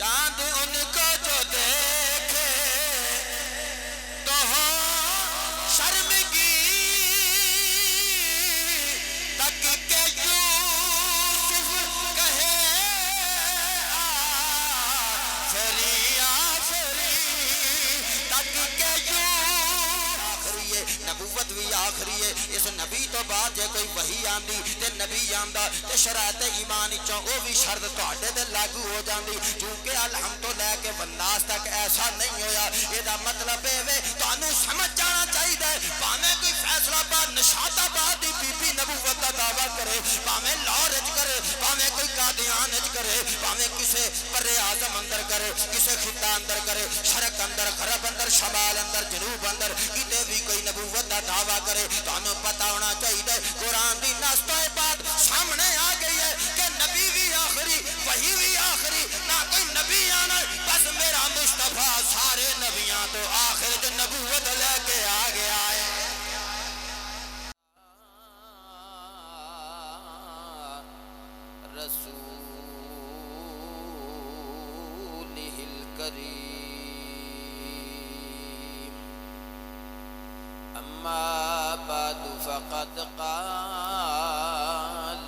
چاند ان کو جو دیکھے تو ہو شرمگی تک کہ یوسف کہے آفری آفری تک کہ آخری ہے نبوت بھی آخری ہے اس نبی تو بعد جے کوئی وحی آندی تے نبی آندا تے شرائط ایمان چوں او بھی شرط تہاڈے تے لاگو ہو جاندی کیونکہ الحمد لے کے والناس تک ایسا نہیں ہویا یہ دا مطلب ہے تانوں سمجھ جانا چاہیے پاویں کوئی فیصلہ آباد نشاط آباد دی بی بی نبوت دا دعویٰ کرے پاویں لاہور وچ کرے پاویں کوئی قادیان وچ کرے پاویں کسے بر اعظم اندر کرے کسے خطہ اندر کرے شرق اندر غرب اندر شمال اندر جنوب اندر کتے بھی کوئی نبوت دا دعویٰ کرے تانوں پتہ ہونا چاہیے قرآن دی نص تو بات سامنے آ گئی ہے کہ نبی بھی آخری وحی بھی آخری نہ کوئی نبی آنا بس میرا مصطفیٰ سارے نبیاں تو آخر جو نبوت لے کے آ گیا ہے رسولہ الکریم اما بعد فقد قال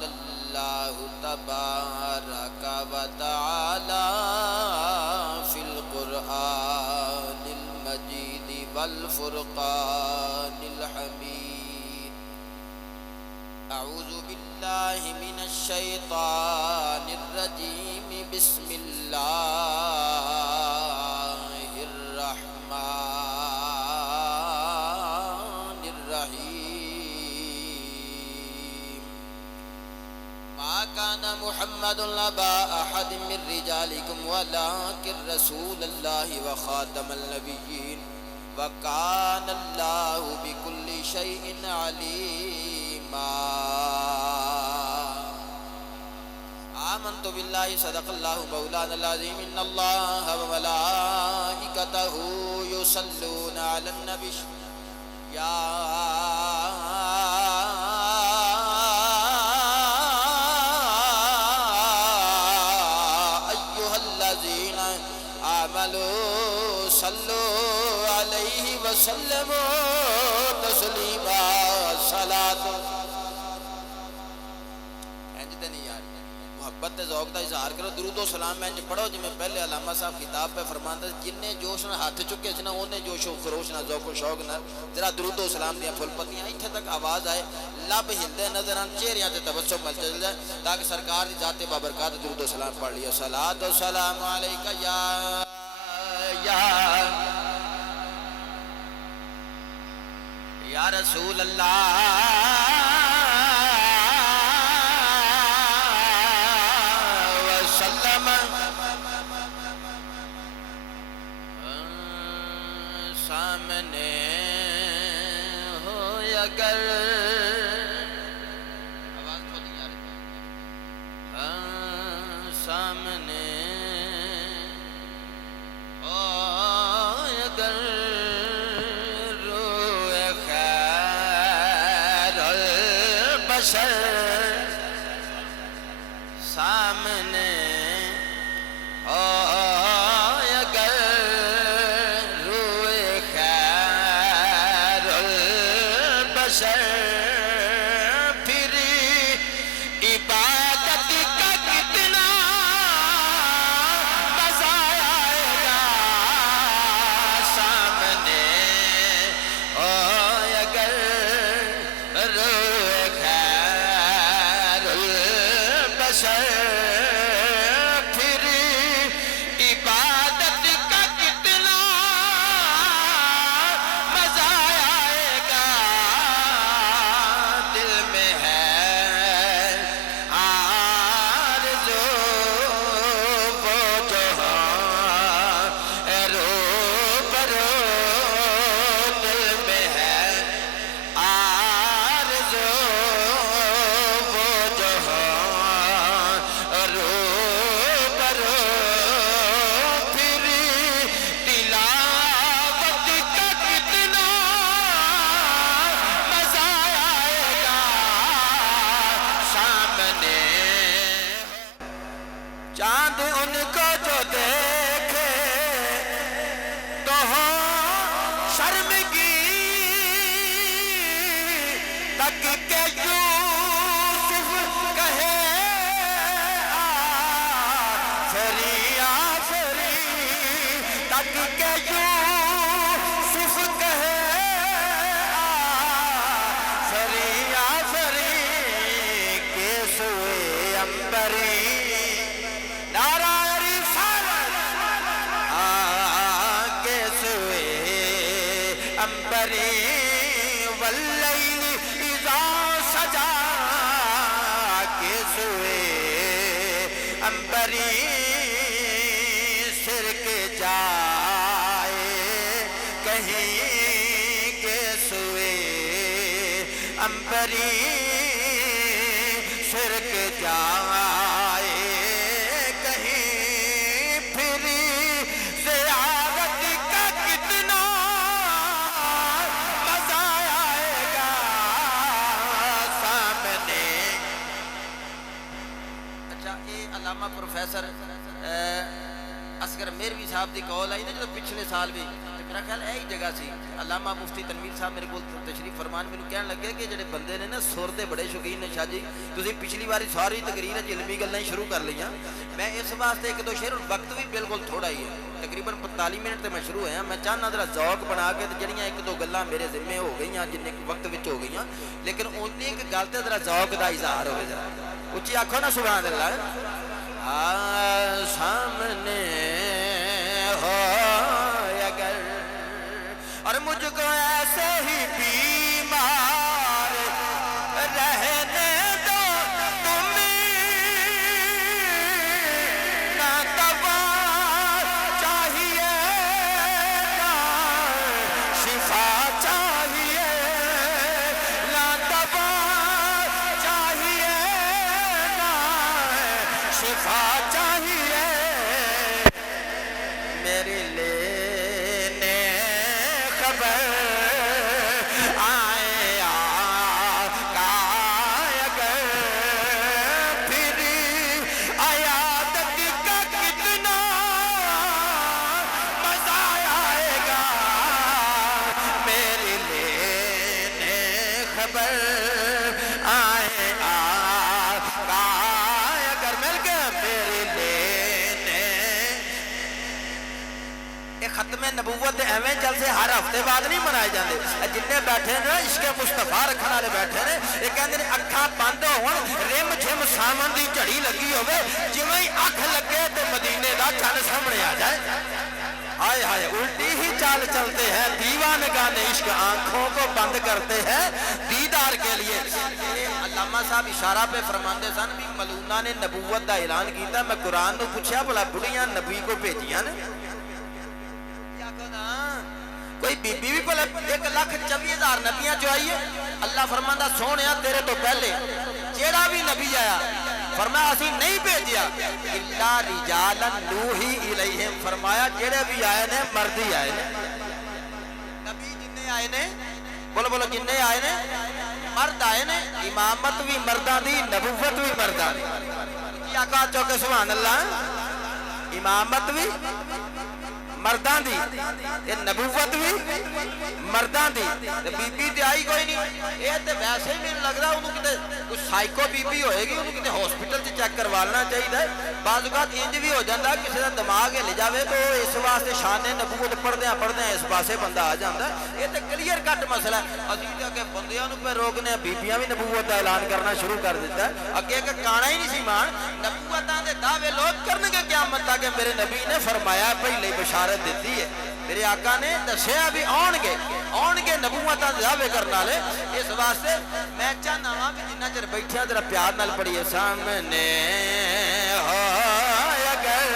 اللہ تبارک و تعالی فی القرآن المجید والفرقان الحمید اعوذ باللہ من الشیطان الرجیم بسم اللہ الرحمن الرحیم ما كان محمد ابا احد من رجالكم ولكن رسول الله وخاتم النبيين وكان الله بكل شيء عليما آمنت بالله صدق الله مولانا العظيم ان الله وملائكته يصلون على النبي يا صلوا علیہ وسلم تسلیما صلاۃ انج تے نہیں یار محبت تے ذوق دا اظہار کرو درود و سلام میں انج پڑھو جی میں پہلے علامہ صاحب خطاب پہ فرماندا جننے جوش نال ہاتھ چکے سی نا اونے جوش و خروش نال ذوق و شوق نال ذرا درود و سلام دیاں پھل پتیاں ایتھے تک آواز آئے لب ہلدے نظر آن چہریاں تے تبسم مل جائے تاکہ سرکار دی ذات بابرکات درود و سلام پڑھ لیا صلاۃ و سلام علیکہ یا رسول اللہ وسلم سامنے ہو اگر آواز بہت نہیں آ رہی سامنے سامنے ہو اگر روئے خیر البشر پھر عبادت کا کتنا مزہ آئے گا سامنے ہو اگر روئے خیر البشر پھر عبادت کا کتنا مزہ آئے گا دل میں ہے آرزو وہ جہاں روبرو دل میں ہے آرزو وہ جہاں روبرو پھر تلاوت کا کتنا مزہ آئے گا سامنے چاند ان کو جو دے تک کے یوسف کہے آفری آفری تک کے یوسف کہے آفری آفری کے سوئے امبری نعرہ رسالت کے سوئے امبری واللیل اذا سجا کے سوئے امبری سر کے جائے کہیں کے سوئے امبری سر کے جائے کہیں پھر زیارت کا کتنا مزہ آئے گا سامنے. اچھا یہ علامہ پروفیسر اصغر میروی صاحب دی کال آئی نا جو پچھلے سال بھی میرا خیال ہے ہی جگہ سی علامہ مفتی تنویر صاحب میرے کو تشریف فرمان میں کہنے لگے کہ جڑے بندے نے نا سر دے بڑے شوقین نے شاہ جی تسی پچھلی باری ساری تقریر علمی گلیں شروع کر لیاں میں اس واسطے ایک دو شعر وقت بھی بالکل تھوڑا ہی ہے تقریباً 45 منٹ تے میں شروع ہویا میں چاہنا ذرا ذوق بنا کے جڑیاں ایک دو گلاں میرے ذمے ہو گئیاں جن وقت وچ ہو گئیاں لیکن اونی ایک گل تے ذرا ذوق دا اظہار ہوے ذرا اچھی آکھو نا سبحان اللہ سامنے ہو اگر اور مجھ کو ایسے ہی بیمار رہنے دو تمہیں نہ دوا چاہیے نہ شفا چاہیے نہ دوا چاہیے نہ شفا چاہیے میرے لینے خبر آئے آقا اگر پھر عیادت کا کتنا مزہ آئے گا میرے لینے خبر آئے آقا اگر مل گیا میرے لینے ختم نبوت ایویں جلسے ہر ہفتے بعد نہیں منائے جاندے جننے بیٹھے نے عشق مصطفیٰ رکھنے والے بیٹھے نے یہ کہندے نے اکھاں بند ہون رم جھم سامن دی جھڑی لگی ہوے جویں ہی اکھ لگے تو مدینے دا چن سامنے آ جائے ہائے ہائے الٹی ہی چال چلتے ہیں دیوانگان عشق آنکھوں کو بند کرتے ہیں دیدار کے لیے علامہ صاحب اشارہ پہ فرماندے سن بھی ملونہ نے نبوت دا اعلان کیتا میں قرآن نو پوچھیا بھلا بڑیاں نبی کو بھیجیاں نے کوئی بی بی بھی پہلے 1,24,000 نبیاں جو آئیے اللہ فرماندہ سونیا تیرے تو پہلے جیڑا بھی نبی آیا فرمایا اسی نہیں بھیجیا الا رجالا نوحی الیہم فرمایا جیڑے بھی آئے نے مردی آئے نے نبی جننے آئے نے بولو بولو جننے آئے نے مرد آئے نے امامت بھی مردہ دی نبوت بھی مردہ دی کیا کہا چوکے سبحان اللہ امامت بھی مردان دی یہ نبوت بھی مردان دی بی بی تے آئی کوئی نہیں یہ تے ویسے ہی میں لگ رہا انہوں کتے کچھ سائیکو بی بی ہوئے گی انہوں کتے ہاسپٹل سے چیک کروانا چاہیے بعض اوقات انج بھی ہو جاتا کسی دا دماغ لے جاوے تو اس واسطے شان نبوت پڑھدیاں اس پاسے بندہ آ جاتا یہ تے کلیئر کٹ مسئلہ ہے اسی تے اگے بندیاں نوں پہ روکنے بیبیاں بھی نبوت دا اعلان کرنا شروع کر دیتا ہے اگے ایک کانا ہی نہیں سی مان نبوتاں دے دعوے لوگ کرنگے قیامت تک میرے نبی نے فرمایا پہلے بشارت دیتی ہے میرے آقا نے دسیا بھی آن گے نبوتاں دعوے کرنا لے اس واسطے میں چاہنا ہاں بھی جنہ چر بیٹھیا ذرا پیار نال پڑھیے سامنے ہو اگر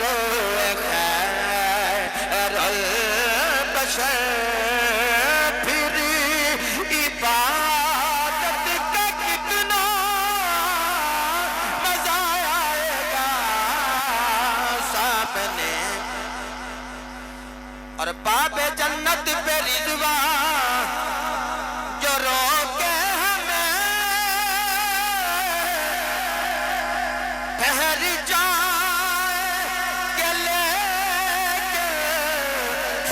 روح خیر البشر پھر عبادت کا کتنا مزہ آئے گا سامنے اور باب جنت پہ رضوان جو روکے ہمیں ٹھہر جائے کہ لے کے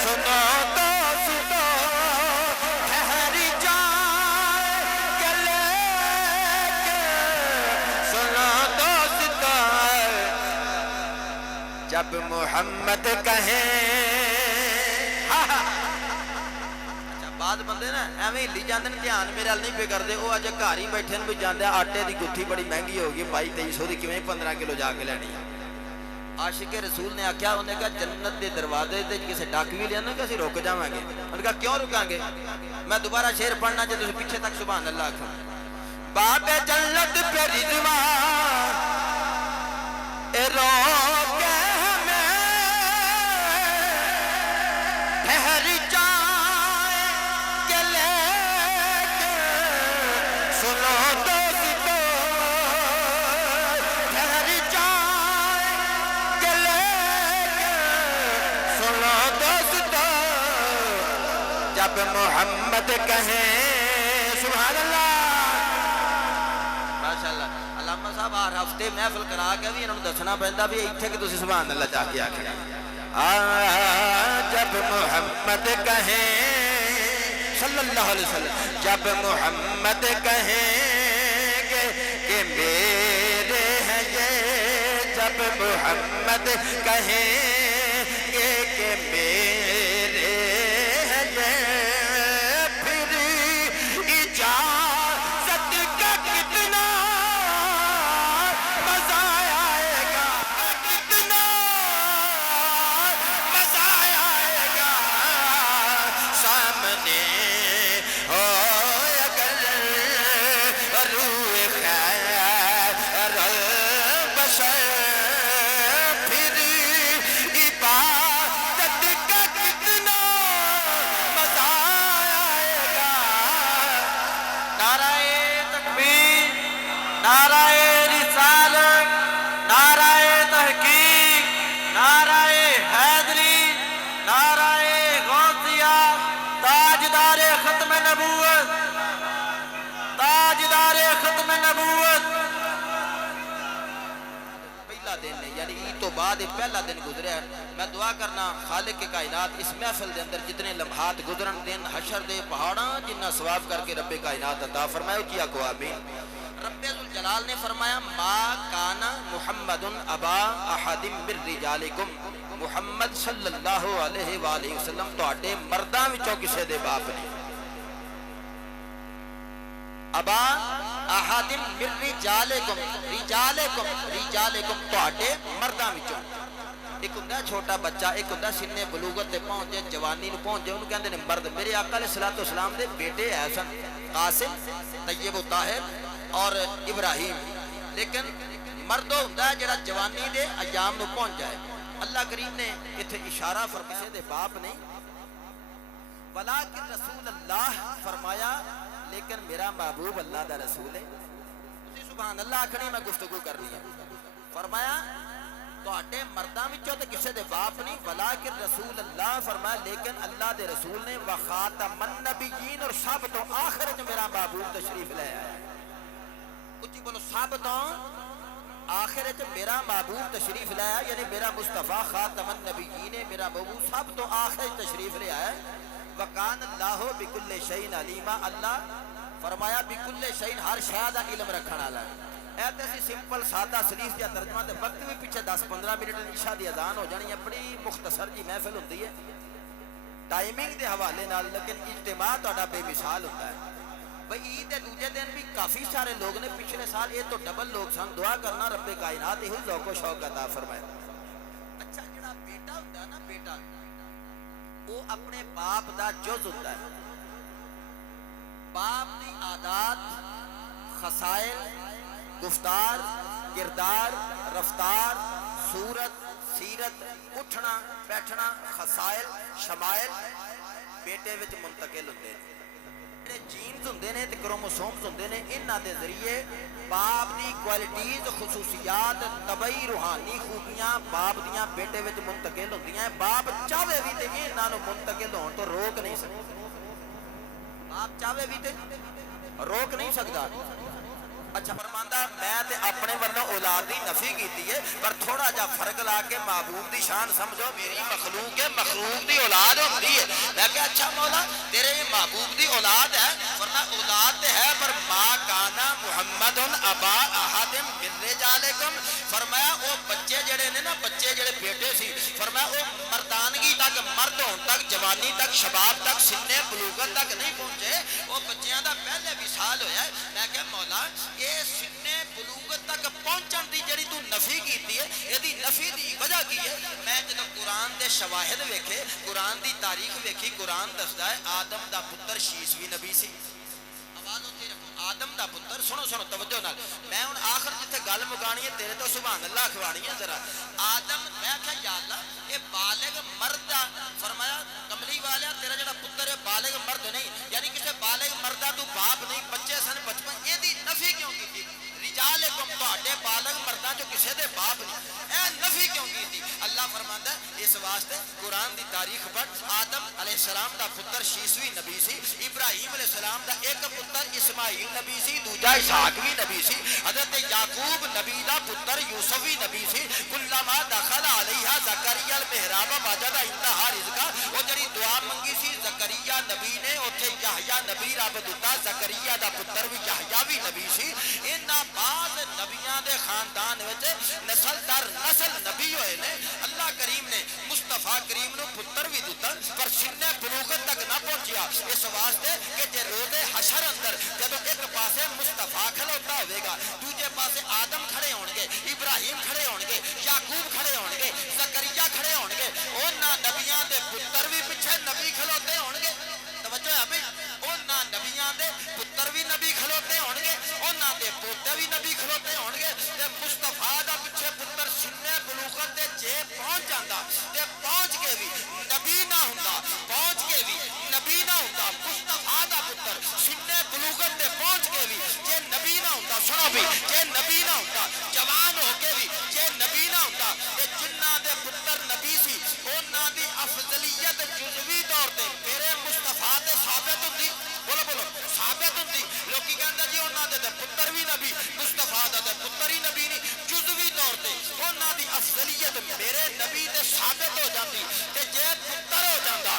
سنو تو سنو ٹھہر جائے جب محمد کہیں بعد بندے نا ایویں ہلی جاندے نے دھیان میرے ال نہیں پہ کردے وہ اج گھر ہی بیٹھے نے بھی جاندے آٹے دی گٹھی بڑی مہنگی ہو گئی 2200 دی کیویں 15 کلو جا کے لینی ہے عاشق رسول نے آکھیا انہیں کہا جنت دے دروازے تے کسے ڈاک بھی لینا کہ اسی رک جاواں گے انہوں نے کہا کیوں رکاں گے میں دوبارہ شعر پڑھنا جے تسی پیچھے تک سبحان اللہ آکھو باب جنت پہ رضوان اے روکے میں ٹھہر جائیں کہ لیکن سنو دوستو ٹھہر جائیں کہ لیکن سنو دوستو جب محمد کہیں سبحان اللہ ماشاءاللہ علامہ صاحب ہر ہفتے محفل کرا کے بھی انہوں دسنا پہنتا بھی ایتھے کہ تسی سبحان اللہ چاہ کے آکھیا جب محمد کہیں صلی اللہ علیہ وسلم جب محمد کہیں گے کہ میرے ہیں یہ جب محمد کہیں گے کہ میرے ہیں یہ پھر اجازت کا کتنا مزہ آئے گا کتنا مزہ آئے گا سامنے ہو اگر روح خیر البشر پھر عبادت کا کتنا مزہ آئے گا نعرہ تکبیر نعرہ رسالت نعرہ تحقیق نعرہ حیدری نعرہ غوثیہ تاجدار ختم نبوت تاجدار ختم نبوت پہلا دن ہے یعنی عید تو بعد پہلا دن گزریا ہے میں دعا کرنا خالق کے کائنات اس محفل دے اندر جتنے لمحات گزرن دن حشر دے پہاڑاں جنہ ثواب کر کے رب کائنات عطا فرمائے کیا کو آمین رب ذوالجلال نے فرمایا ما کانا محمد ابا احد من رجالکم محمد صلی اللہ علیہ وآلہ وسلم تواڈے مرداں وچوں کسے دے باپ نہیں ابا احد من رجالکم رجالکم رجالکم تواڈے مرداں وچوں ایک ہوندا چھوٹا بچہ ایک ہوندا سن بلوغت تے پہنچے جوانی نو پہنچے اونوں کہندے نے مرد میرے آقا علیہ الصلوۃ والسلام دے بیٹے حسن قاسم طیب و طاہر اور ابراہیم لیکن مرد ہوندا جڑا جوانی دے ایام نو پہنچ جائے اللہ کریم نے ایتھے اشارہ فرمائے دے باپ نہیں ولکن رسول اللہ فرمایا لیکن میرا محبوب اللہ دا رسول ہے تسی سبحان اللہ آکھنی میں گفتگو کرنی ہے فرمایا تواڈے مرداں وچوں تے کسے دے باپ نہیں ولکن رسول اللہ فرمایا لیکن اللہ دے رسول نے وخاتم النبیین اور سب تو آخر وچ میرا محبوب تشریف لے آیا اچھی بولو سب تو آخر وچ میرا محبوب تشریف لے آیا یعنی میرا مصطفیٰ خاتم النبیین میرا محبوب سب تو آخر تشریف لے آیا وکان اللہ بکل شیء علیما اللہ فرمایا بکل شیء ہر شے دا علم رکھن والا ہے اے تے سی سمپل سادہ سلیس دا ترجمہ تے وقت بھی پیچھے 10-15 منٹ عشاء دی اذان ہو جانی ہے بڑی مختصر جی محفل ہوندی ہے ٹائمنگ دے حوالے نال لیکن اجتماع تہاڈا بے مثال ہوتا ہے بھئی عید دے دوجے دن بھی کافی سارے لوگ نے پچھلے سال یہ تو ڈبل لوگ سن دعا کرنا رب کائنات یہ ذوق و شوق عطا فرمائے اچھا جڑا بیٹا ہوتا ہے نا بیٹا وہ اپنے باپ دا جز ہوتا ہے باپ دی عادات خصائل گفتار کردار رفتار صورت سیرت اٹھنا بیٹھنا خصائل شمائل بیٹے وچ منتقل ہوتے ہیں جڑے جینز ہوندے نے تے کروموسومز ہوندے نے انہاں دے ذریعے باپ دی کوالٹیز خصوصیات طبعی روحانی خوبیاں باپ دیاں بیٹے وچ منتقل ہوندیاں ہیں باپ چاہے بھی تے انہاں نوں منتقل ہون تو روک نہیں سکدا باپ چاہے بھی تے روک نہیں سکدا اچھا فرماندا میں تے اپنے والوں اولاد دی نفی کیتی ہے پر تھوڑا جا فرق لا کے محبوب دی شان سمجھو میری مخلوق ہے مخلوق دی اولاد ہوندی ہے میں کہ اچھا مولا تیرے محبوب دی اولاد ہے فرمایا اولاد تے ہے پر ما کانا محمد ابا احد من رجالکم فرمایا او بچے جڑے نے نا بچے جڑے بیٹے سی فرمایا او مردانگی تک مرد ہون تک جوانی تک شباب تک سن بلوغت تک نہیں پہنچے وہ بچیاں دا پہلے وصال ہویا ہے میں کہ مولا یہ سن بلوغت تک پہنچن دی جڑی تو نفی کیتی ہے یہ دی نفی دی وجہ کی ہے میں جب قرآن دے شواہد ویکھے قرآن دی تاریخ ویکھی قرآن دسدا ہے آدم دا پتر شیش بھی نبی سی آواز ہوتی رکھو آدم دا پتر سنو سنو توجہ نال میں ہن آخر جتھے گل مکانی ہے تیرے تو سبحان اللہ کھوانی ہے ذرا آدم میں کہ یا اللہ یہ بالغ مرد فرمایا کملی والا تیرا جڑا پتر ہے بالغ مرد نہیں یعنی کسے بالغ مردا تو باپ نہیں بچے سن بچپن یہ دی نفی کیوں کی رجالکم تہاڈے بالغ مرداں چوں کسے دے باپ نہیں اے نفی کیوں کی اللہ فرماندا ہے اس واسطے قرآن دی تاریخ پڑھ آدم علیہ السلام دا پتر شیسوی نبی سی ابراہیم علیہ السلام دا ایک پتر اسماعیل نبی سی دوجا اسحاق بھی نبی سی حضرت یعقوب نبی دا پتر یوسف بھی نبی سی کلما دخل علیہا زکریا المحراب وجد عندها رزقا وہ جڑی دعا منگی سی زکریا نبی نے اوتھے یحییٰ نبی رب دتا زکریا دا پتر بھی یحییٰ بھی نبی سی انہاں بعد نبیاں دے خاندان وچ نسل در نسل نبی ہوئے نے اللہ کریم نے مصطفیٰ کریم نو پتر بھی دتا پر سن بلوغت تک نہ پہنچیا اس واسطے کہ جے روز حشر اندر جدو ایک پاسے مصطفیٰ کھلوتا ہوئے گا دوجے پاسے آدم کھڑے ہون گے ابراہیم کھڑے ہون گے یعقوب کھڑے ہون گے زکریا کھڑے ہون گے اونا نبیاں دے پتر بھی پیچھے نبی کھلوتے ہون گے توجہ ہے بھئی اونا نبیاں دے پتر بھی نبی کھلوتے ہون گے اونا دے پوتے بھی نبی کھلوتے ہون گے تے مصطفیٰ دا پیچھے پتر سن بلوغت دے جے پہنچ جاندا تے پہنچ کے بھی نبی نہ ہوندا پہنچ کے بھی نبی نہ ہوندا مصطفیٰ دا پتر سن بلوغت دے پہنچ کے بھی جے نبی نہ ہوندا سنو بھی جے نبی نہ ہوندا جوان ہو کے بھی جے نبی نہ ہوندا تے جنہاں دے پتر نبی سی انہاں دی افضلیت جزوی طور تے میرے مصطفیٰ تے ثابت ہوندی بولو بولو ثابت ہوندی لوکی کہندے جی انہاں دے پتر بھی نبی مصطفیٰ دا تے پتر ہی نبی نہیں جزوی طور تے انہاں دی افضلیت میرے نبی تے ثابت ہو جاندی تے جے پتر ہو جاندا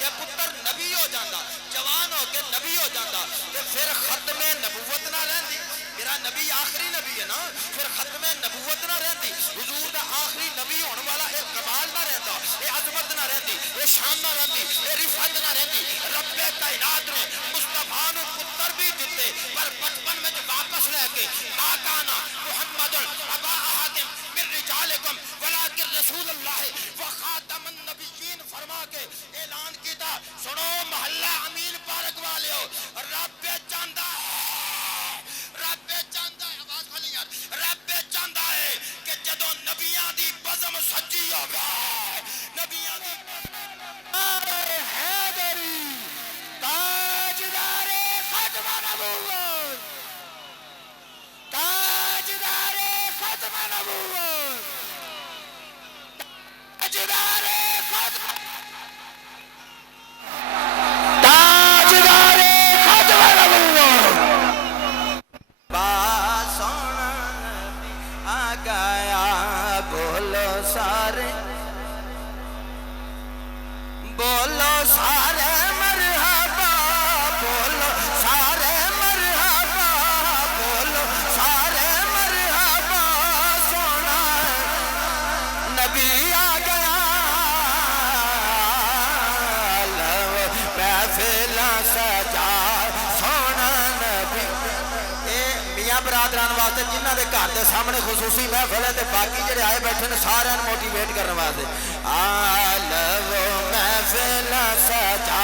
جے پتر نبی ہو جاندا جوان ہو کے نبی ہو جاندا تے پھر ختم نبوت نہ رہندی میرا نبی آخری نبی ہے نا پھر ختم نبوت نہ رہندی حضور دا آخری نبی ہونے والا اے کمال نہ رہندا اے عظمت نہ رہندی اے شان نہ رہندی اے رفعت نہ رہندی رب کائنات نے مصطفیٰ نو پتر بھی دتے پر بچپن میں واپس لے کے آقانا محمد ابا احد من رجالکم ولکن رسول اللہ وخاتم النبیین فرما کے اعلان کیتا سنو محلہ امین پارک والیو رب چاہندا ہے رب چاہندا ہے آواز کھولی یار رب چاہندا ہے کہ جدوں نبیاں دی بزم سجی ہوگا نبیاں دی حیدری تاجدار ختم نبوت تاجدار ختم نبوت تاجدار ختم تاجدار ختم نبوت بات سونا آ گیا بولو سارے بولو سارے مرحبا بولو سارے مرحبا بولو سارے مرحبا سونا نبی آ گیا لو محفل سجا سونا نبی اے میاں برادران واسطے جنہاں دے گھر دے سامنے خصوصی محفل ہے تے باقی جڑے آئے بیٹھے نے سارے موٹیویٹ کرنے واسطے لو محفل سجا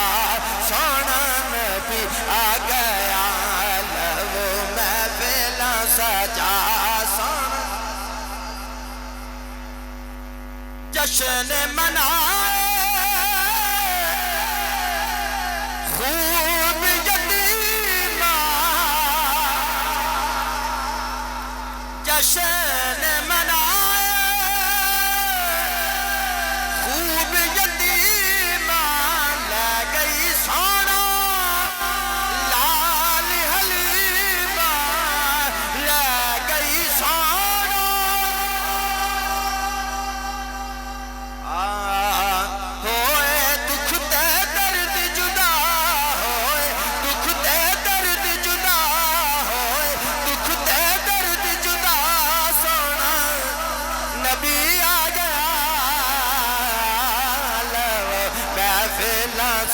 سونا نبی آ گیا لو محفل سجا سونا جشن منائے خوب یتیماں جشن منائے خوب یتیماں لے گئی سونا لال حلیمہ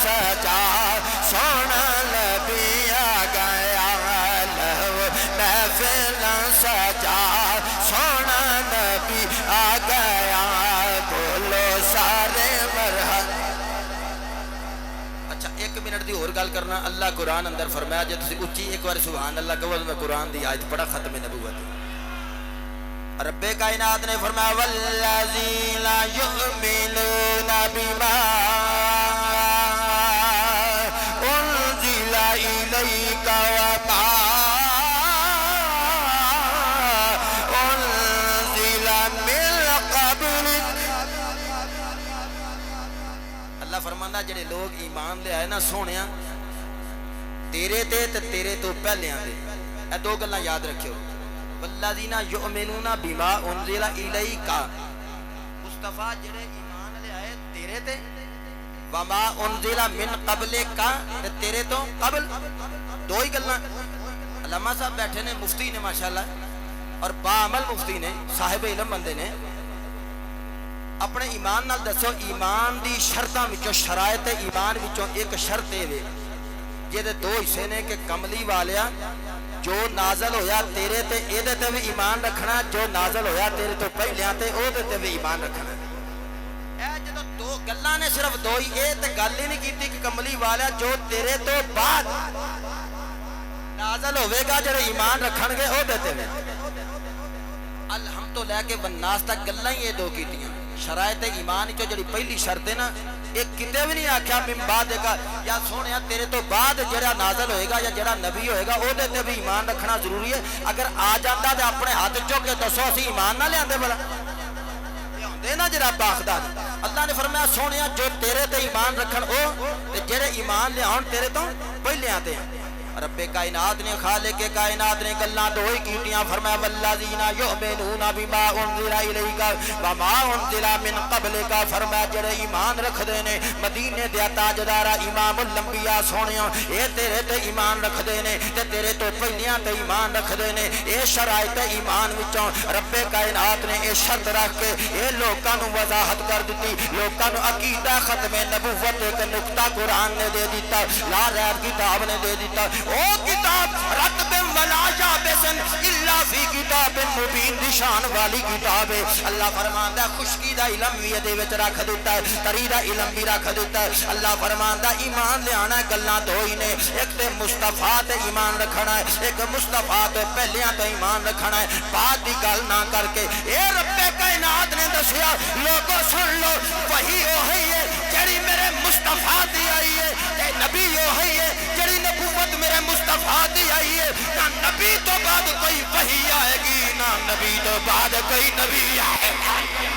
سجا سونا نبی آ گیا لو محفل سجا سونا نبی آ گیا بولو سارے مرحبا اچھا ایک منٹ دی اور گل کرنا اللہ قرآن اندر فرمایا جے تسی اچھی ایک بار سبحان اللہ کہو میں قرآن دی آیت پڑھا ختم نبوت رب کائنات نے فرمایا والذین یؤمنون بما انزل الیک وما انزل من قبلک اللہ فرماندا جڑے لوگ ایمان لے آئے نا سونیا تیرے تے تیرے تو پہلیاں دے اے دو گلاں یاد رکھیو والذین یؤمنون بما انزل الیک مصطفیٰ جڑے ایمان لے آئے تیرے تے وما انزل من قبلک تیرے تو قبل دو ہی گلاں علامہ صاحب بیٹھے نے مفتی نے ماشاءاللہ اور باعمل مفتی نے صاحب علم بندے نے اپنے ایمان نال دسو ایمان دی شرطاں وچوں شرائط ایمان وچوں ایک شرط اے وے جے دو حصے نے کہ کملی والیا جو نازل ہویا تیرے تے اے دے تے بھی ایمان رکھنا جو نازل ہویا تیرے تو پہلیاں تے او دے تے بھی ایمان رکھنا اے جدوں دو گلاں نے صرف دو ہی اے تے گل ہی نہیں کیتی کہ کملی والا جو تیرے تو بعد نازل ہوے گا جڑے ایمان رکھن گے او دے تے الحمد تو لے کے والناس تک گلاں ہی یہ دو کیتیاں شرائط ایمان چو جڑی پہلی شرط ہے نا ایک کتے بھی نہیں آکھیا من بعد کا یا سونیا تیرے تو بعد جڑا نازل ہوئے گا یا جڑا نبی ہوئے گا او دے تے بھی ایمان رکھنا ضروری ہے اگر آ جاندہ تے اپنے ہاتھ چو کے دسو اسی ایمان نہ لے آندے بلا دے نا جڑا باخدہ اللہ نے فرمایا سونیا جو تیرے تے ایمان رکھن او جڑے ایمان لے آن تیرے تو پہلے آتے ہیں رب کائنات نے خالق کائنات نے گلاں دو ہی کیتیاں فرمایا والذین یؤمنون بما انزل الیک وما انزل من قبلک فرمایا جڑے ایمان رکھ دے نے مدینے دے تاجدار امام الانبیاء سونیاں اے تیرے تے ایمان رکھ دے نے تے تیرے تو پہلیاں تے ایمان رکھ دے نے اے شرائط ایمان وچوں رب کائنات نے اے شرط رکھ کے اے لوکاں نو وضاحت کر دتی لوکاں نو عقیدہ ختم نبوت ایک نقطہ قرآن نے دے دیتا لا ریب کتاب نے دے دیتا او کتاب رتب ولا یابسن الا فی کتاب مبین نشان والی کتاب ہے اللہ فرماندا خشکی دا علم بھی دے وچ رکھ دیتا ہے تری دا علم بھی رکھ دیتا ہے اللہ فرماندا ایمان لے آنا گلاں دو ہی نے ایک تے مصطفیٰ تے ایمان رکھنا ہے ایک مصطفیٰ تے پہلیاں تے ایمان رکھنا ہے بعد دی گل نہ کر کے اے رب کائنات نے دسیا لوگو سن لو وہی وہی ہے جڑی میرے مصطفیٰ دی آئی ہے تے نبی وہی ہے جڑی نبوت میرے مصطفیٰ دی آئی ہے نہ نبی تو بعد کوئی وحی آئے گی نہ نبی تو بعد کوئی نبی آئے گی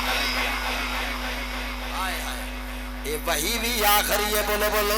اے وحی بھی آخری ہے بولو بولو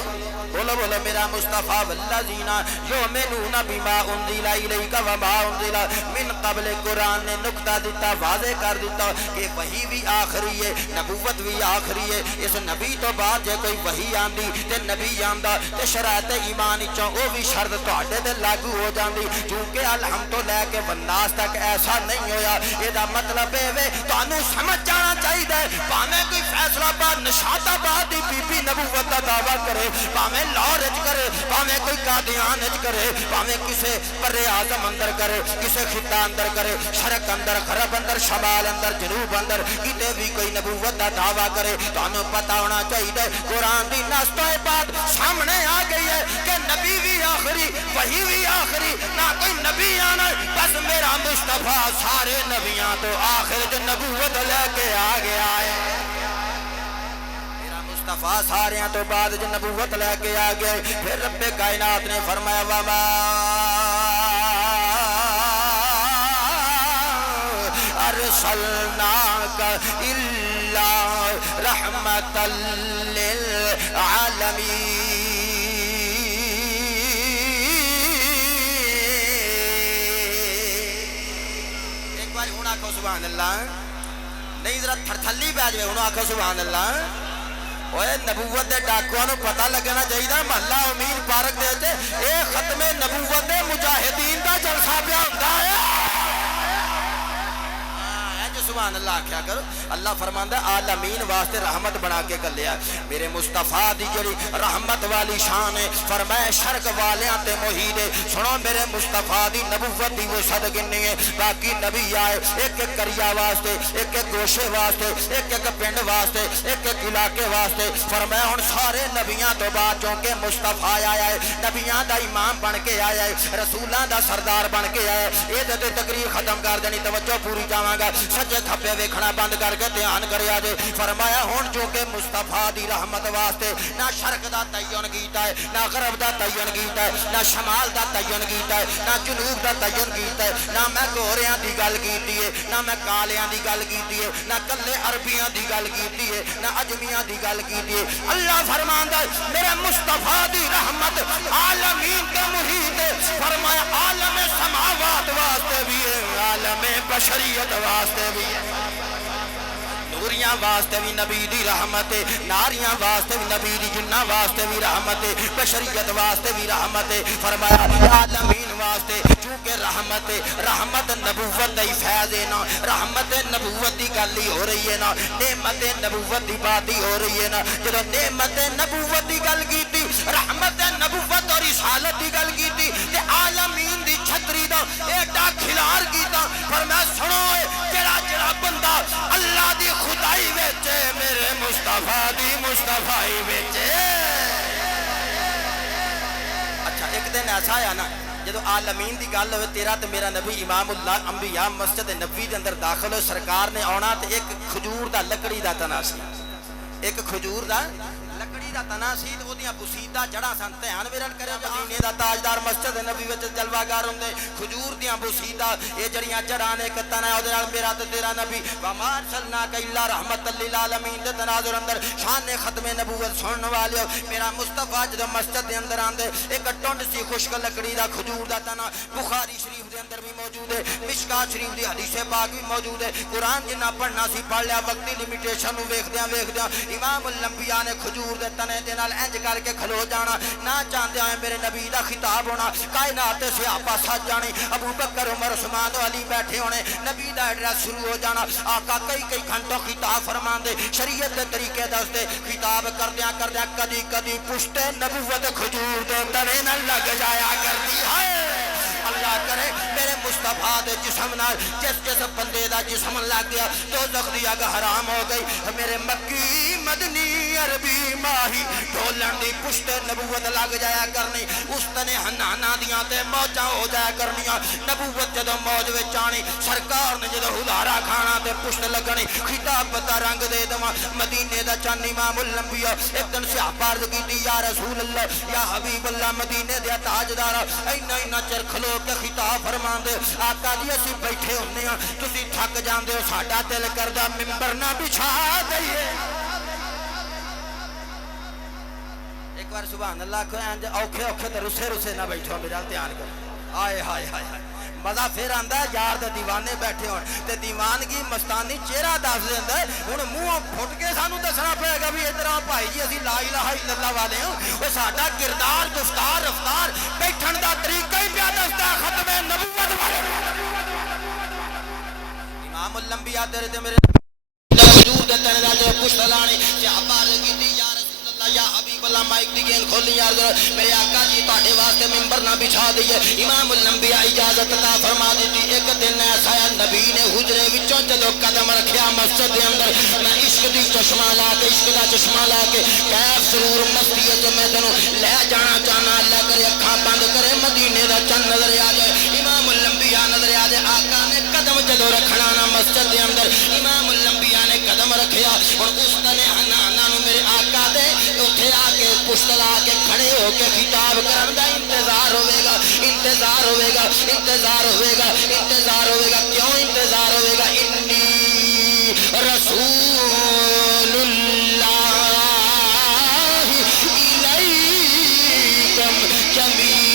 بولو بولو میرا مصطفیٰ والذین یؤمنون بما انزل الیک وما انزل من قبل قرآن نے نقطہ دیتا واضح کر دیتا کہ وحی بھی آخری ہے نبوت بھی آخری ہے اس نبی تو بعد جے کوئی وحی آندی تے نبی آندا تے شرائط ایمان چوں او بھی شرط تہاڈے تے لاگو ہو جاندی کیونکہ الحمد تو لے کے والناس تک ایسا نہیں ہویا اے دا مطلب اے وے تانوں سمجھ جانا چاہیے بھاویں کوئی فیصلہ آباد نشاط آباد دی بی بی نبوت دا دعویٰ کرے بھاویں لاہور اچ کرے بھاویں کوئی قادیان اچ کرے بھاویں کسے بر اعظم اندر کرے کسے خطہ اندر کرے شرق اندر غرب اندر شمال اندر جنوب اندر کتے بھی کوئی نبوت دا دعویٰ کرے تانوں پتہ ہونا چاہیے قرآن دی ناستہ بعد سامنے آ گئی ہے کہ نبی بھی آخری وحی بھی آخری نہ کوئی نبی آنا بس میرا مصطفیٰ سارے نبیاں تو آخر جو نبوت لے کے آ گیا ہے مصطفیٰ ساریاں تو بعد جو نبوت لے کے آگے پھر رب کائنات نے فرمایا وما ارسلناک الا رحمت للعالمین ایک بار ہونا آکھو سبحان اللہ نہیں ذرا تھلی پہ آجوے ہونا آکھو سبحان اللہ اوے نبوت دے ڈاکواں نوں پتہ لگنا چاہیے محلہ امین پارک دے وچ اے ختم نبوت دے مجاہدین دا جلسہ پیا ہوندا ہے جو سبحان اللہ آکھیا کرو اللہ فرماندا عالمین واسطے رحمت بنا کے گلیا میرے مصطفیٰ دی جڑی رحمت والی شان ہے فرمایا شرق والیاں تے محیط سنو میرے مصطفیٰ دی نبوت دی وہ صد گنی ہے باقی نبی آئے ایک ایک کریا واسطے ایک ایک گوشے واسطے ایک ایک پنڈ واسطے ایک ایک علاقے واسطے فرمایا ہن سارے نبیاں تو بعد چونکہ مصطفیٰ آیا ہے نبیاں دا امام بن کے آیا ہے رسولاں دا سردار بن کے آیا ہے یہ تے تقریر ختم کر دینی توجہ پوری جاواں گا سجے کھپے ویکھنا بند کر کے دھیان کریا جے فرمایا ہن چونکہ مصطفیٰ دی رحمت واسطے نہ شرق دا تعین کیتا ہے نہ غرب دا تعین کیتا ہے نہ شمال دا تعین کیتا ہے نہ جنوب دا تعین کیتا ہے نہ میں گوریاں دی گل کیتی ہے نہ میں کالیاں دی گل کیتی ہے نہ کلے عربیاں دی گل کیتی ہے نہ اجمیاں دی گل کیتی ہے اللہ فرماندا ہے میرے مصطفیٰ دی رحمت عالمین کے محیط ہے فرمایا عالم سماوات واسطے بھی ہے عالم بشریت واسطے بھی ہے نوریاں واسطے بھی نبی دی رحمت ہے ناریاں واسطے بھی نبی دی جنہ واسطے بھی رحمت ہے بشریت واسطے بھی رحمت ہے فرمایا عالمین واسطے چونکہ رحمت ہے رحمت نبوت دی فیض ہے نا رحمت نبوت دی گل ہی ہو رہی ہے نا نعمت نبوت دی بات ہی ہو رہی ہے نا جدو نعمت نبوت دی گل کیتی رحمت نبوت اور رسالت دی گل کیتی تے عالمین دی چھتری دا ایڈا کھلار کیتا فرمایا سنو جڑا جڑا بندہ اللہ دی خدائی وچ میرے مصطفیٰ دی مصطفائی وچ اچھا ایک دن ایسا آیا نا جدو عالمین دی گل ہوئے تیرا تے میرا نبی امام اللہ انبیاء مسجد نبوی دے اندر داخل ہوئے سرکار نے آنا تے ایک کھجور دا لکڑی دا تنا سی ایک کھجور دا لکڑی دا تنا سی تے اودیاں بسیدہ جڑاں سن دھیان ویرن کرے مدینے دا تاجدار مسجد نبی وچ جلوہ گر ہوندے کھجور دیاں بسیدہ اے جڑیاں جڑاں نے ایک تنا اودے نال میرا تے تیرا نبی وما ارسلناک الا رحمت للعالمین دے تناظر اندر شان ختم نبوت سنن والے میرا مصطفیٰ جدوں مسجد دے اندر آندے ایک ٹنڈ سی خشک لکڑی دا کھجور دا تنا بخاری شریف دے اندر بھی موجود ہے مشکات شریف دی حدیث پاک بھی موجود ہے قرآن جنہ پڑھنا سی پڑھ لیا وقتی لیمیٹیشن نوں ویکھدیاں امام الانبیاء نے کھجور دے تنے دے نال انج کر کے کھلو جانا نہ چاہتے ہیں میرے نبی دا خطاب ہونا کائنات سے آپا سج جانی ابو بکر عمر عثمان علی بیٹھے ہونے نبی دا ایڈریس شروع ہو جانا آقا کئی گھنٹوں خطاب فرمان دے شریعت دے طریقے دستے خطاب کردیاں کدی کدی پشتے نبوت کھجور دے تنے نہ لگ جایا کرتی ہے اللہ کرے میرے مصطفیٰ دے جسم نال جس بندے دا جسم لگ گیا دوزخ دی اگ حرام ہو گئی میرے مکی مدنی عربی ماہی ڈھولن دی پشت نبوت لگ جایا کرنی اس تنے ہنانا دیاں تے موجاں ہو جایا کرنیاں نبوت جدو موج وچ آنی سرکار نے جدو ہلارا کھانا تے پشت لگنی خطاب پتا رنگ دے دواں مدینے دا چند امام الانبیاء ایک دن سے عرض کیتی یا رسول اللہ یا حبیب اللہ مدینے دے تاجدار اینا چر کھلو کے خطاب فرمان دے آقا جی اسی بیٹھے ہونے ہیں تسی تھک جاندے ہو ساڈا دل کردہ ممبر نہ بچھا دئیے ایک بار سبحان اللہ کو اوکھے تے رسے نہ بیٹھو میرا دھیان کرو آئے ہائے ہائے مزہ پھر آندا ہے یار دے دیوانے بیٹھے ہون تے دیوانگی مستانی چہرہ دس دیندا ہے ہن منہ پھٹ کے سانو دسنا پئے گا بھی ادھر بھائی جی اسی لا الہ الا اللہ والے ہوں او ساڈا کردار گفتار رفتار بیٹھن دا طریقہ ہی پیا دسدا ختم نبوت والے امام الانبیاء تیرے تے میرے وجود تے تنے دا جو پشت لانی صحابہ نے کیتی یا رسول اللہ یا حبیب اللہ مائک دی گین کھولی یار میرے آقا جی تہاڈے واسطے ممبر نہ بچھا دئیے امام الانبیاء اجازت عطا فرما دیتی ایک دن ایسا ہے نبی نے حجرے وچوں جدوں قدم رکھیا مسجد دے اندر میں عشق دی چشمہ لا کے عشق دا چشمہ لا کے کیف سرور مستی وچ میں تینوں لے جانا چاہنا اللہ کرے اکھاں بند کرے مدینے دا چن نظر آ جائے امام الانبیاء نظر آ جائے آقا نے قدم جدوں رکھنا نا مسجد دے اندر امام الانبیاء نے قدم رکھیا ہن اس تنے ہنانا نو میرے آقا دے اوتھے آ کے پشت لا کے کھڑے ہو کے خطاب کرن دا انتظار ہوے گا انتظار ہوے گا انتظار ہوے گا انتظار ہوے گا کیوں انتظار ہوے گا انی رسول اللہ الیکم جمیعا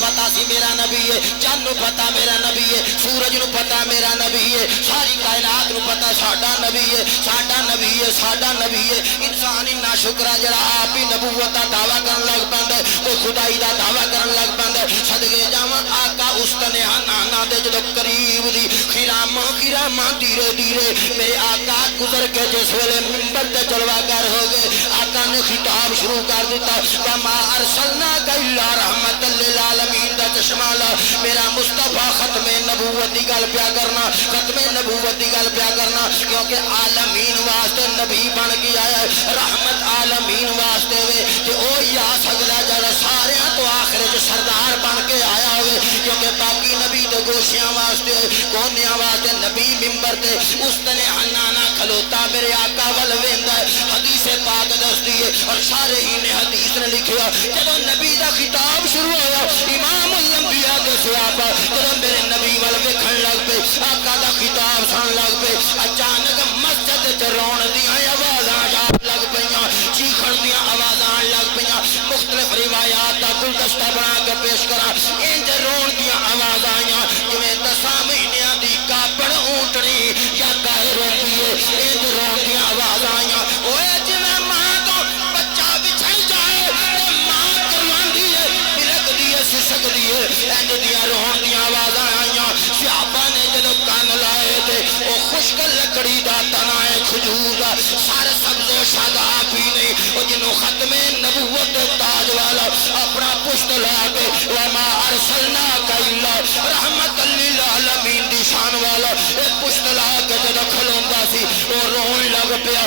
پتا سی میرا نبی ہے چند پتا میرا نبی ہے سورج نو پتا میرا نبی ہے ساری کائنات نو پتا ساڈا نبی ہے ساڈا نبی ہے ساڈا نبی ہے انسان نا شکرا جڑا آپ ہی نبوت دا دعویٰ کرن لگ پیندا ہے خدائی دا دعویٰ کرن لگ پہندا صدقے جاواں آقا اس تنہا نانا دے جدو قریب دی خراماں دیرے دیرے میرے آقا گزر کے جس ویلے منبر تے چلوا کر ہو گئے آقا نے خطاب شروع کر دیتا وما ارسلناک الا رحمت للعالمین دا چشمہ لا میرا مصطفیٰ ختم نبوت دی گل پیا کرنا ختم نبوت دی گل پیا کرنا کیونکہ عالمین واسطے نبی بن کے آیا ہے رحمت عالمین واسطے وے کہ او یا سکدا جڑا ساریاں تو آخر وچ سردار بن کے آیا ہوئے کیونکہ باقی نبی تے گوشیاں واسطے کونیاں واسطے نبی منبر تے اس تنے ہنانا کھلوتا میرے آقا ول ویندا ہے حدیث پاک دسدی ہے اور شارحین نے حدیث نے لکھیا جدوں نبی دا خطاب شروع ہوا امام الانبیاء دے صحابہ جدوں میرے نبی ول ویکھن لگ پے آقا دا خطاب سن لگ پے اچانک مسجد وچ رون دیاں آوازاں لگ پیاں چیخن دیاں آوازاں لگ پیاں مختلف روایات دا گلدستہ بنا کے پیش کرا انج رون دیاں آوازاں آئیاں جویں 10 مہینیاں دی کاپڑ اونٹنی یا گائے روندی ہے انج رون دیاں آوازاں آئیاں اوے جویں ماں تو بچہ بچھڑ جائے تے ماں کرواندی ہے بلکدی ہے سسکدی ہے انج دیاں رون دیاں آوازاں آئیاں صحابہ نے جدوں کان لائے تے او خشک لکڑی دا تنا ہے کھجور دا سر سبز و شاداب بھی نہیں او جنوں ختم نبوت تاج والا اپنا پشت لا کے وما ارسلناک الا رحمت للعالمین دی شان والا اے پشت لا کے جدوں کھلوندا سی او رون لگ پیا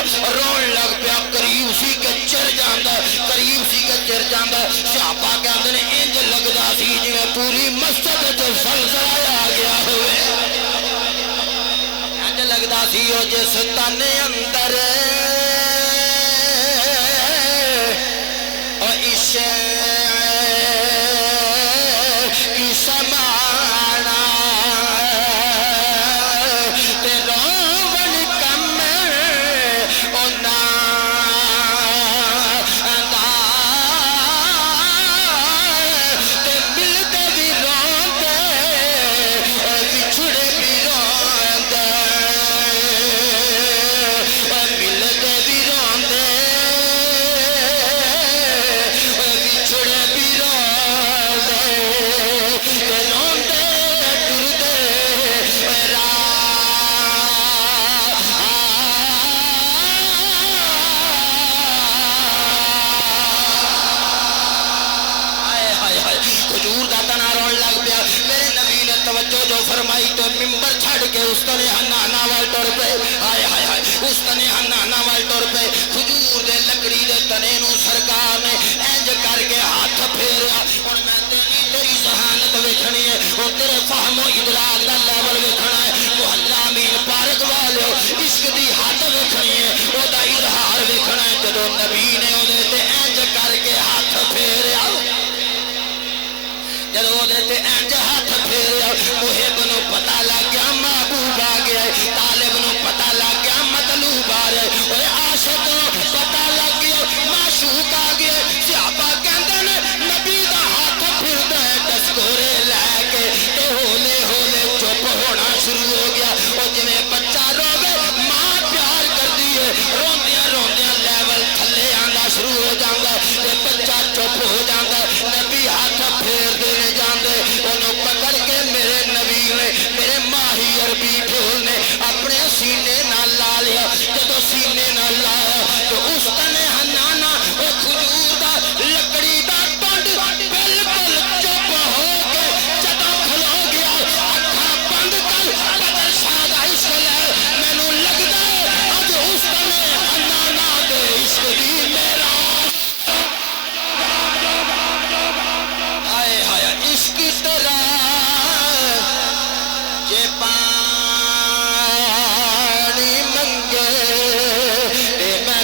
قریب سی کہ چر جاندا قریب سی کہ چر جاندا صحابہ کہندے نے انج لگدا سی جویں پوری مسجد وچ زلزلہ آ گیا ہوئے انج لگدا سی او جس تن اندر او عشق کی سمانا تے روون کم او ناندا تے ملدے بھی روندے بچھڑے بھی روندے ملدے بھی روندے بچھڑے بھی روندے روندے ٹردے حضور دا تنا رون لگ پیا میرے نبی نے توجہ جو فرمائی تو منبر چھڑ کے اس تنے ہنانا وال ٹر پے ہائے ہائے ہائے اس تنے ہنانا وال ٹر پے حضور دے لکڑی دے تنے نو سرکار نے انج کر کے ہاتھ پھیریا ہن میں تیری ذہانت ویکھنی ہے او تیرے فہم و ادراک دا لیول ویکھنا ہے محلہ امین پارک والو عشق دی حد ویکھنی ہے او دا اظہار ویکھنا ہے جدوں نبی نے او دے تے انج کر کے ہاتھ پھیریا جدوں دے تے انج ہاتھ پھیریا محب نو پتہ لگ گیا محبوب آ گیا طالب نو پتہ لگ گیا مطلوب آ رہا اوے عاشق نو پتہ لگ گیا معشوق آ گیا صحابہ کہندے نے نبی دا ہاتھ پھردا ہے دستورے لے کے تے ہولے ہولے چپ ہونا شروع ہو گیا او جویں بچہ روے ماں پیار کردی ہے روندیاں روندیاں لیول تھلے آندا شروع ہو جاندا تے بچہ چپ ہو جاندا نبی ہاتھ پھیر دے جاندے اونوں پکڑ کے میرے نبی نے میرے ماہی عربی ڈھول نے اپنے سینے نال لا لیا جدوں سینے نال لایا تو اس تنے ہنانا او کھجور دا لکڑی دا ٹنڈ بالکل چپ ہو کے جدوں کھلو گیا اکھاں بند کر بدل شاہ دا عشق لے مینوں لگدا ہے اج اس تنے ہنانا دے عشق دی میرا آئے ہائے عشق تیرا جے پانی منگے تے میں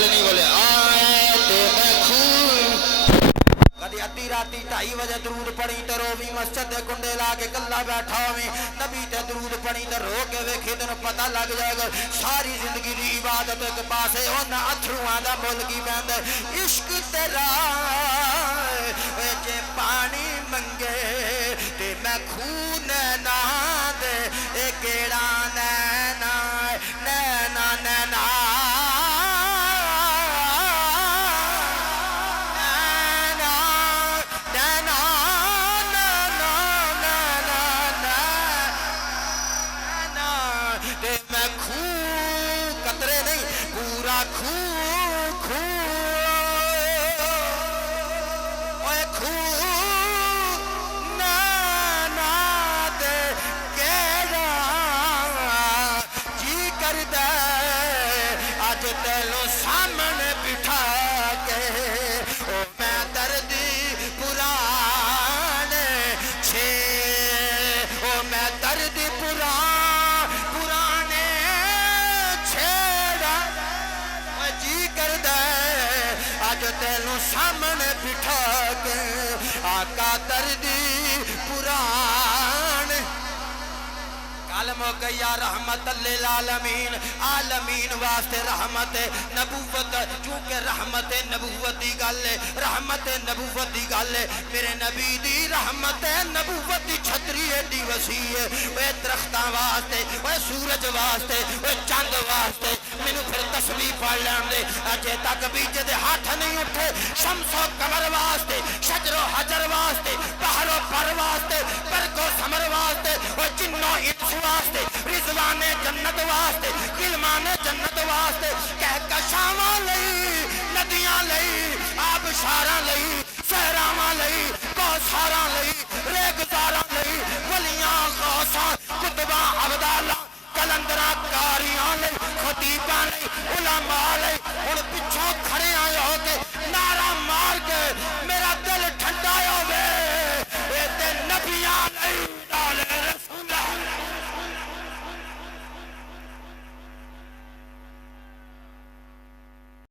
نہیں بولے آئے تے میں کدی ادھی راتی 2:30 بجے درود پڑھی تے رووی مسجد دے کنڈے لا کے کلا بیٹھا ہوویں نبی تے درود پڑھی تے رو کے ویکھی تینوں پتہ لگ جائے گا ساری زندگی دی عبادت ایک پاسے انہاں اتھرواں دا مل کی بہندا عشق تیرا جے پانی منگے تے میں خون نہ دے اے کیڑا نینا خو خو اوے خو نانا دے کیڑا جی کردے اج تینوں سامنے بٹھا کے او میں دردی پرانے چھے او میں دردی پرانے چھیڑا جی کردے اج تینوں سامنے بٹھا کے آقا دردی پرانے عالم ہو گیا رحمت للعالمین عالمین واسطے رحمت نبوت چونکہ رحمت نبوت دی گل ہے رحمت نبوت دی گل ہے میرے نبی دی رحمت نبوت دی چھتری ایڈی وسیع ہے وہ درختاں واسطے وہ سورج واسطے وہ چاند واسطے مینوں پھر تسبیح پڑھ لین دے اجے تک بیج دے ہاتھ نہیں اٹھے شمس و قمر واسطے شجر و حجر واسطے بحر و بر واسطے برگ و ثمر واسطے وہ جن و انس واسطے رضوان جنت واسطے غلمان جنت واسطے کہکشاواں لئی ندیاں لئی آبشاراں لئی صحراواں لئی کوثراں لئی ریگزاراں لئی ولیاں غوثاں کتباں ابدالاں